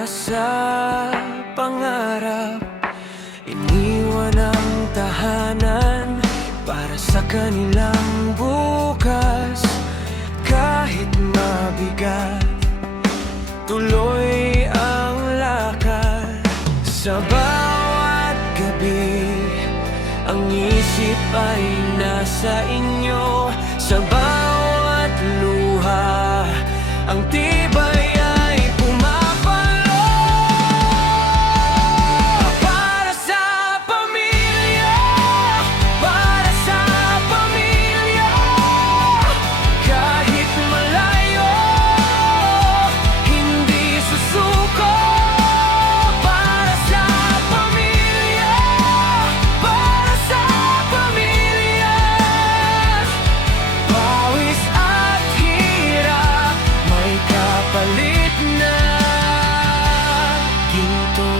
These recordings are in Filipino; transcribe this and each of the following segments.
para sa pangarap. Iniwan ang tahanan para sa kanilang bukas. Kahit mabigat, tuloy ang lakad. Sa bawat gabi, ang isip ay nasa inyo. Sa bawat luha, ang tibay ay pumapalo. Para sa pamilya, para sa pamilya. Kahit malayo, hindi susuko. Para sa pamilya, para sa pamilya. Pawis at hirap, may kapalit na ginto.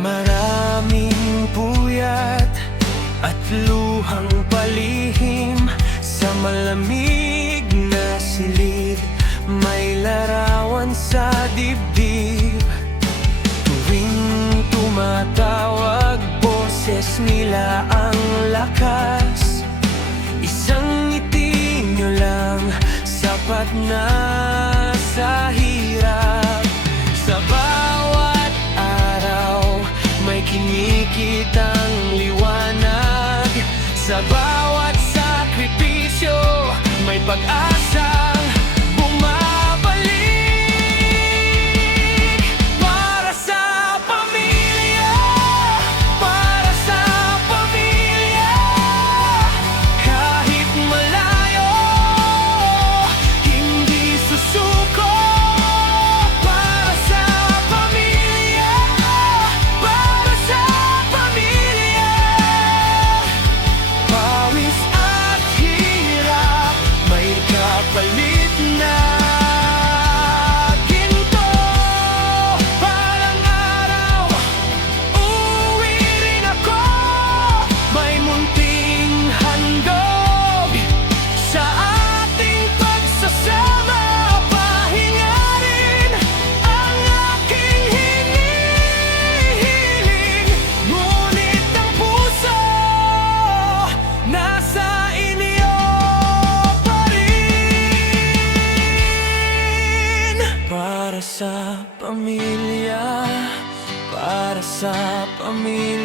Maraming puyat at luhang palihim sa malamig na silid. May larawan sa dibdib. Tuwing tumatawag, boses nila ang lakas. Isang ngiti nyo lang, sapat na sa hirap. Sa bawat araw, may kinikitang liwanag. Sa bawat sakripisyo, may pag-asang bumabalik. Para sa pamilya, para sa pamilya. Kahit malayo, hindi susuko. Para sa pamilya, para sa pamilya. Pawis at hirap, may kapalit na ginto. Balang araw, uuwi rin ako. May munting handog sa ating pagsasama. Pahinga rin ang aking hinihiling. Ngunit ang puso nasa inyo pa rin. Para sa pamilya, para sa pamilya.